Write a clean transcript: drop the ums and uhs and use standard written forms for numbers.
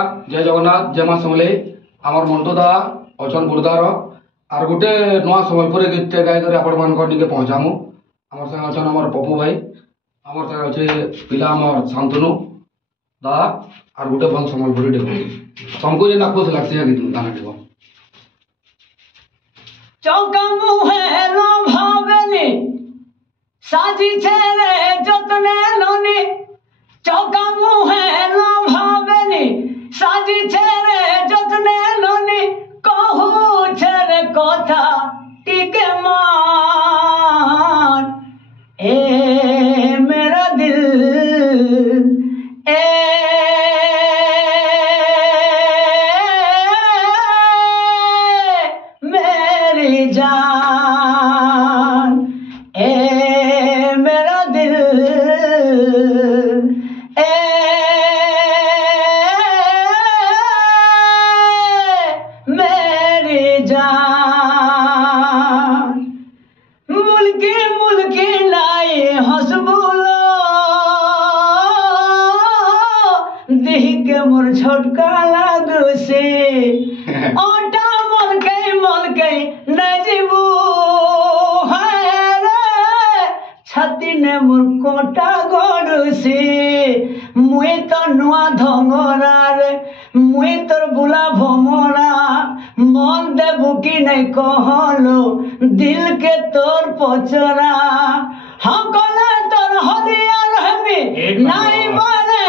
जय जगन्नाथ जय माँ समले आमर मंटू दा अचन बुर्दार आर गोटे नुआ सम्बलपुर गीत गाई कर आपण मान पहुँचामु आमर संगे अचन आमर पप्पू भाई आमर संगे अच्छे पिला आमर शांतनु दा आर गोटे भल सम्बलपुरी टे तुमको जेना खुश लगसी गीत गाना टे चौका मुहे लो भावेनी साजी छेरे जतने लोनी चौका मुहे लो भावेनी साजी छेरे जतने लोनी कहू छेरे कथा टिके मान ए मेरा दिल ए मेरी जान ए मेरा दिल ए मेरी जान मुल्की मुल्की लाई हंसबुलो दिह के मोर छोटका लागू से ओटा मल के नजीबू है रे छाती ने मोर कोटा गोड़ से मुई तो नुआ धंगरा रे मुई तोर बुला भमरा मन देबू कि नहीं कहलो दिल के तोर पचरा हम कले तोर हलिया रहमी नहीं बने